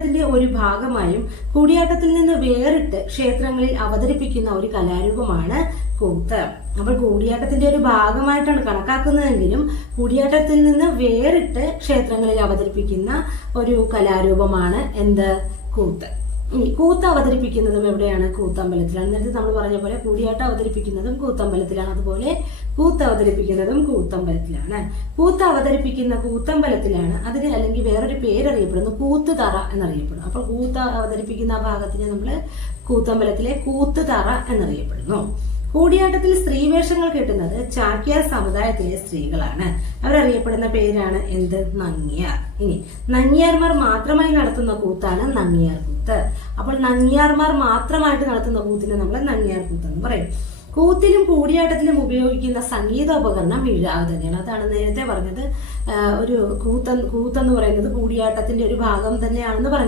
ത്തിന്റെ ഒരു ഭാഗമായും കൂടിയാട്ടത്തിൽ നിന്ന് വേറിട്ട് ക്ഷേത്രങ്ങളിൽ അവതരിപ്പിക്കുന്ന ഒരു കലാരൂപമാണ് കൂത്ത്. അപ്പോൾ കൂടിയാട്ടത്തിന്റെ ഒരു ഭാഗമായിട്ടാണ് കണക്കാക്കുന്നതെങ്കിലും കൂടിയാട്ടത്തിൽ നിന്ന് വേറിട്ട് ക്ഷേത്രങ്ങളിൽ അവതരിപ്പിക്കുന്ന ഒരു കലാരൂപമാണ് എന്ത്? കൂത്ത്. കൂത്ത് അവതരിപ്പിക്കുന്നതും എവിടെയാണ്? കൂത്തമ്പലത്തിലാണ്. നേരത്തെ നമ്മൾ പറഞ്ഞ പോലെ കൂടിയാട്ടം അവതരിപ്പിക്കുന്നതും കൂത്തമ്പലത്തിലാണ്, അതുപോലെ കൂത്ത് അവതരിപ്പിക്കുന്നതും കൂത്തമ്പലത്തിലാണ്. കൂത്ത് അവതരിപ്പിക്കുന്ന കൂത്തമ്പലത്തിലാണ് അതിന് അല്ലെങ്കിൽ വേറൊരു പേരറിയപ്പെടുന്നു കൂത്തുതറ എന്നറിയപ്പെടുന്നു. അപ്പോൾ കൂത്ത് അവതരിപ്പിക്കുന്ന ആ ഭാഗത്തിന് നമ്മൾ കൂത്തമ്പലത്തിലെ കൂത്തുതറ എന്നറിയപ്പെടുന്നു. കൂടിയാട്ടത്തിൽ സ്ത്രീവേഷങ്ങൾ കെട്ടുന്നത് ചാക്യാർ സമുദായത്തിലെ സ്ത്രീകളാണ്. അവരറിയപ്പെടുന്ന പേരാണ് എന്ത്? നങ്ങ്യാർ. ഇനി നങ്ങ്യാർമാർ മാത്രമായി നടത്തുന്ന കൂത്താണ് നങ്ങ്യാർ കൂത്ത്. അപ്പോൾ നങ്ങ്യാർമാർ മാത്രമായിട്ട് നടത്തുന്ന കൂത്തിനെ നമ്മൾ നങ്ങ്യാർ കൂത്ത് എന്ന് പറയും. കൂത്തിലും കൂടിയാട്ടത്തിലും ഉപയോഗിക്കുന്ന സംഗീതോപകരണം മിഴാവ് തന്നെയാണ്. അതാണ് നേരത്തെ പറഞ്ഞത്, ഒരു കൂത്തെന്ന് പറയുന്നത് കൂടിയാട്ടത്തിന്റെ ഒരു ഭാഗം തന്നെയാണെന്ന് പറഞ്ഞു.